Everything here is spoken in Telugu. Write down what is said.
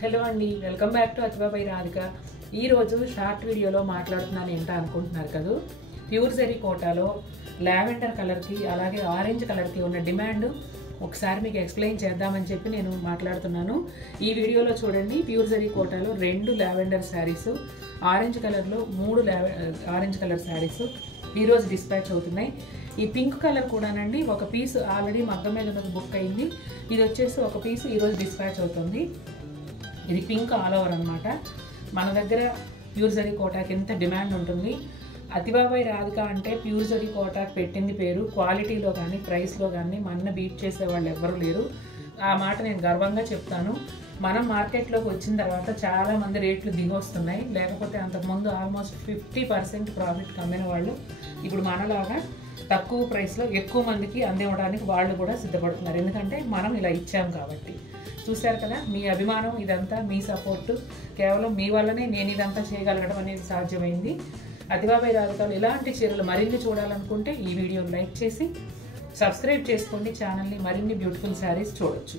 హలో అండి, welcome back to Athiva by Radhika. ఈరోజు షార్ట్ వీడియోలో మాట్లాడుతున్నాను ఏంటో అనుకుంటున్నారు కదా. ప్యూర్ జరీ కోటాలో లావెండర్ కలర్కి అలాగే ఆరెంజ్ కలర్కి ఉన్న డిమాండ్ ఒకసారి మీకు ఎక్స్ప్లెయిన్ చేద్దామని చెప్పి నేను మాట్లాడుతున్నాను. ఈ వీడియోలో చూడండి, ప్యూర్ జరీ కోటాలో 2 లావెండర్ శారీస్, ఆరెంజ్ కలర్లో 3 ఆరెంజ్ కలర్ శారీస్ ఈరోజు డిస్పాచ్ అవుతున్నాయి. ఈ పింక్ కలర్ కూడానండి, ఒక పీస్ ఆల్రెడీ మగ్గం మీద ఉన్నది బుక్ అయింది. ఇది వచ్చేసి ఒక పీస్ ఈరోజు డిస్పాచ్ అవుతుంది. ఇది పింక్ ఆల్ ఓవర్ అనమాట. మన దగ్గర ప్యూర్ జరీ కోటాకి ఎంత డిమాండ్ ఉంటుంది. అతివా బై రాధిక అంటే ప్యూర్ జరీ కోటాకి పెట్టింది పేరు. క్వాలిటీలో కానీ ప్రైస్లో కానీ మన బీట్ చేసే వాళ్ళు ఎవ్వరూ లేరు. ఆ మాట నేను గర్వంగా చెప్తాను. మనం మార్కెట్లోకి వచ్చిన తర్వాత చాలామంది రేట్లు దిగొస్తున్నాయి. లేకపోతే అంతకుముందు ఆల్మోస్ట్ 50% ప్రాఫిట్ కమ్మిన వాళ్ళు ఇప్పుడు మనలాగా తక్కువ ప్రైస్లో ఎక్కువ మందికి అందివ్వడానికి వాళ్ళు కూడా సిద్ధపడుతున్నారు. ఎందుకంటే మనం ఇలా ఇచ్చాం కాబట్టి. చూశారు కదా, మీ అభిమానం ఇదంతా, మీ సపోర్టు కేవలం మీ వల్లనే నేను ఇదంతా చేయగలగడం అనేది సాధ్యమైంది. అతివా బై రాధికలో ఇలాంటి చీరలు మరిన్ని చూడాలనుకుంటే ఈ వీడియోని లైక్ చేసి సబ్స్క్రైబ్ చేసుకోండి ఛానల్ని. మరిన్ని బ్యూటిఫుల్ శారీస్ చూడొచ్చు.